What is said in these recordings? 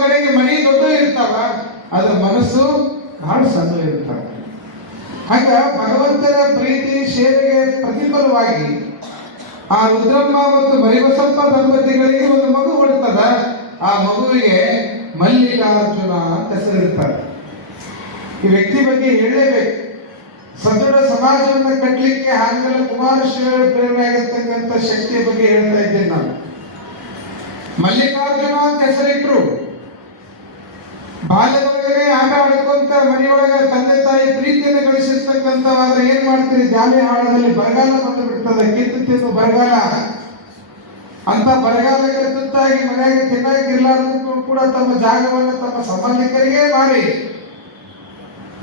ಕಡೆಗೆ ಮನಿ ದೊಡ್ಡ ಇರ್ತಾವ, ಅದ್ರ ಮನಸ್ಸು ಬಹಳ ಸಣ್ಣ ಇರ್ತಾವ. ಹಾಗ ಭಗವಂತನ ಪ್ರೀತಿ ಸೇವೆಗೆ ಪ್ರತಿಫಲವಾಗಿ ಆ ರುದ್ರಮ್ಮ ಮತ್ತು ಮರಿಬಸಪ್ಪ ದಂಪತಿಗಳಿಗೆ ಒಂದು ಮಗು ಹುಡ್ತದ. ಆ ಮಗುವಿಗೆ ಮಲ್ಲಿಕಾರ್ಜುನ ಅಂತ ಹೆಸರಿರ್ತಾರೆ. ಈ ವ್ಯಕ್ತಿ ಬಗ್ಗೆ ಹೇಳಲೇಬೇಕು. ಸದೃಢ ಸಮಾಜವನ್ನು ಕಟ್ಟಲಿಕ್ಕೆ ಹಾಗೆಲ್ಲ ಕುಮಾರಶ್ರೀಗಳ ಪ್ರೇರಣೆ ಆಗಿರ್ತಕ್ಕಂಥ ಶಕ್ತಿಯ ಬಗ್ಗೆ ಹೇಳ್ತಾ ಇದ್ದೇನೆ ನಾನು. ಮಲ್ಲಿಕಾರ್ಜುನ ಅಂತ ಹೆಸರಿಟ್ರು. ಬಾಲ್ಯದೊಳಗೆ ಆಟ ಆಡ್ಕೊಂತ ಮನೆಯೊಳಗ ತಂದೆ ತಾಯಿ ಪ್ರೀತಿಯನ್ನು ಗಳಿಸಿರ್ತಕ್ಕಂಥವಾದ್ರೆ ಏನ್ ಮಾಡ್ತೀರಿ, ಜಾಲಿ ಹಾಳದಲ್ಲಿ ಬರಗಾಲ ಬಂದು ಬಿಡ್ತದೆ, ಕಿತ್ತು ತಿನ್ನು ಬರಗಾಲ ಅಂತ ಬರಗಾಲಕ್ಕೆ ತುತ್ತಾಗಿ ಮನೆಯಾಗ ತಿನ್ನಾಗಿರ್ಲಾರ್ದಕ್ಕೂ ಕೂಡ ತಮ್ಮ ಜಾಗವನ್ನು ತಮ್ಮ ಸಂಬಂಧಿಕರಿಗೆ ಮಾರಿ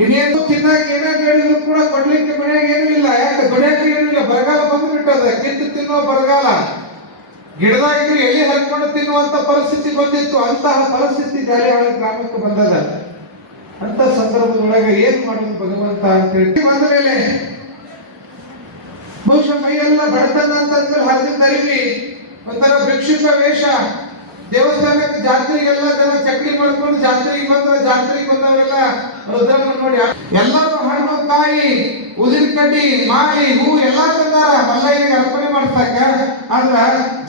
ಇನ್ನೇನು ತಿನ್ನಾಗಿ ಏನೇ ಹೇಳಿದ್ರು ಕೂಡ ಕೊಡ್ಲಿಕ್ಕೆ ಮನೆಯಾಗ ಏನೂ ಇಲ್ಲ. ಯಾಕೆ ದುಡಿಯಕ್ಕೆ ಏನಿಲ್ಲ, ಬರಗಾಲ ಬಂದು ಬಿಟ್ಟದ, ಕಿತ್ತು ತಿನ್ನುವ ಬರಗಾಲ. ಗಿಡದಾಗಿದ್ರೆ ಎಲ್ಲಿ ಹರ್ಕೊಂಡು ತಿನ್ನುವಂತ ಪರಿಸ್ಥಿತಿ ಬಂದಿತ್ತು. ಅಂತಹ ಪರಿಸ್ಥಿತಿ ಜಾಲಿಹಾಳ ಗ್ರಾಮಕ್ಕೆ ಬಂದದ. ಅಂತ ಸಂದರ್ಭದೊಳಗೆ ಏನ್ ಮಾಡುದು ಭಗವಂತ ಅಂತ ಹೇಳಿ ಬಂದ ಮೇಲೆ ಬಹುಶಃ ಮೈಯೆಲ್ಲ ಬಡತನ ಅಂತಂದ್ರೆ ಹರಿದ ಅರಿವಿ, ಒಂಥರ ಭಿಕ್ಷುಕ ವೇಷ. ದೇವಸ್ಥಾನಕ್ಕೆ ಜಾತ್ರೆಗೆಲ್ಲ ಜನ ಚಕ್ಲಿ ಮಾಡ್ಕೊಂಡು ಜಾತ್ರೆಗೆ ಬಂದವರೆಲ್ಲ ರುದ್ರಮ್ಮ ನೋಡಿ ಎಲ್ಲರೂ ಹಣ್ಣು ಕಾಯಿ ಉದಿನ ಕಡ್ಡಿ ಮಾಲಿ ಹೂ ಎಲ್ಲಾ ತಂದಾರ ಮಲ್ಲಯ್ಯನಿಗೆ ಅರ್ಪಣೆ ಮಾಡ್ತಾಕ. ಆದ್ರ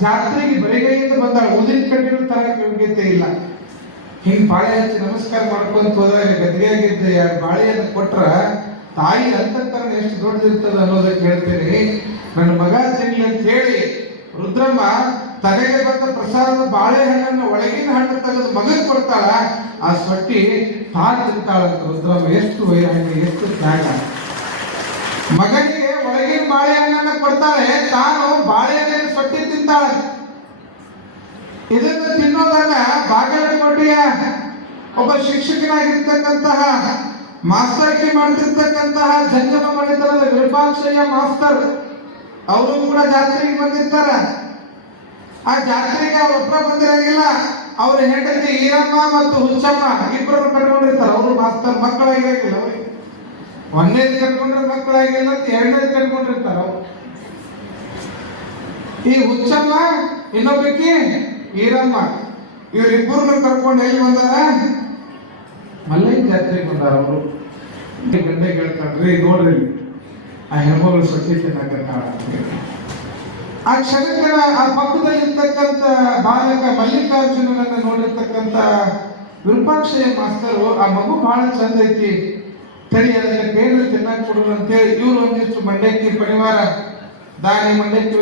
ಜಾತ್ರೆಗೆ ಬರಿಗೈಯಿಂದ ಬಂದಾಳ, ಉದಿನ ಕಡ್ಡಿನೂ ತರಕ್ಕೆ ಯೋಗ್ಯತೆ ಇಲ್ಲ. ಹಿಂಗ್ ಬಾಳೆ ಹಚ್ಚಿ ನಮಸ್ಕಾರ ಮಾಡ್ಕೊಂತ ಹೋದಾಗ ಗದ್ದಿಯಾಗಿದ್ದ ಎರಡು ಬಾಳೆಯನ್ನು ಕೊಟ್ರ ತಾಯಿ ಅಂತಃಕರಣ ಎಷ್ಟು ದೊಡ್ಡದಿರ್ತದ ಅನ್ನೋದಕ್ಕೆ ಹೇಳ್ತೇನೆ. ನನ್ನ ಮಗ ತಿನ್ಲಿ ಅಂತ ಹೇಳಿ ರುದ್ರಮ್ಮ ತಲೆಗೆ ಬಂದ ಪ್ರಸಾದದ ಬಾಳೆಹಣ್ಣನ್ನು ಒಳಗಿನ ಹಣ್ಣು ತೆಗೆದು ಮಗನ್ ಕೊಡ್ತಾಳ. ಆ ಸೊಟ್ಟಿ ತಾನು ತಿಂತಾಳಂತ ರುದ್ರಮ್ಮ. ಎಷ್ಟು ವೈರಾಗ್ಯ, ಎಷ್ಟು ತ್ಯಾಗ. ಮಗನಿಗೆ ಒಳಗಿನ ಬಾಳೆಹಣ್ಣನ್ನ ಕೊಡ್ತಾಳೆ, ತಾನು ಬಾಳೆಹಣ್ಣಿನ ಸೊಟ್ಟಿ ತಿಂತಾಳ. ಇದನ್ನು ತಿನ್ನೋದನ್ನ ಬಾಗಲಕೋಟೆಯ ಒಬ್ಬ ಶಿಕ್ಷಕನಾಗಿರ್ತಕ್ಕಂತಹ ಮಾಸ್ತರ್ಕಿ ಮಾಡ್ತಿರ್ತಕ್ಕಂತಹ ಜಂಗಮ ಮಣಿತನದ ವಿರೂಪಾಕ್ಷಯ್ಯ ಮಾಸ್ತರ್ ಅವರು ಕೂಡ ಜಾತ್ರೆಗೆ ಬಂದಿರ್ತಾರ. ಆ ಜಾತ್ರೆಗೆ ಅವ್ರೊಬ್ಬರ ಬಂದಿರಂಗಿಲ್ಲ, ಅವ್ರ ಹೆಂಡತಿ ಈರಮ್ಮ ಮತ್ತು ಹುಚ್ಚಮ್ಮ ಇಬ್ಬರನ್ನು ಕಟ್ಕೊಂಡಿರ್ತಾರೆ. ಅವರು ಮಾಸ್ತರ್ ಮಕ್ಕಳಾಗಿರಂಗಿಲ್ಲ. ಅವ್ರಿಗೆ ಒಂದೇದು ಕಟ್ಕೊಂಡ್ರೆ ಮಕ್ಕಳಾಗಿಲ್ಲ ಅಂತ ಎರಡನೇದು ಕಟ್ಕೊಂಡಿರ್ತಾರ ಅವ್ರು. ಈ ಹುಚ್ಚಮ್ಮ ಇನ್ನೊಬ್ಬಕ್ಕೆ ಈರಮ್ಮ ಇವರಿಬ್ಬರನ್ನು ಕರ್ಕೊಂಡು ಎಲ್ಲಿ ಬಂದಾರ, ಮಲ್ಲಯ್ಯ ಜಾತ್ರೆಗೆ ಬಂದಾರ. ಅವರು ಗಂಡೆ ಹೇಳ್ತಾರ್ರಿ, ನೋಡ್ರಿ ಆ ಹೆಣ್ಮಗಳು ಸೊಟ್ಟಿ ತಿನ್ನಕತ್ತಾಳ. ಆ ಕ್ಷಣಕ್ಕೆ ಆ ಪಕ್ಕದಲ್ಲಿರ್ತಕ್ಕಂಥ ಬಾಲಕ ಮಲ್ಲಿಕಾರ್ಜುನನನ್ನ ನೋಡಿರ್ತಕ್ಕಂಥ ವಿರೂಪಾಕ್ಷಯ್ಯ ಮಾಸ್ತರು ಆ ಮಗು ಬಹಳ ಚಂದ ಐತಿ, ತಡಿ ಅದನ್ನ ಕೇಳಿ ತಿನ್ನಕ್ ಕೊಡೋಣ ಅಂತೇಳಿ ಇವ್ರು ಒಂದಿಷ್ಟು ಮಂಡಕ್ಕಿ ಪರಿವಾರ ದಾನಿ ಮಂಡಕ್ಕಿ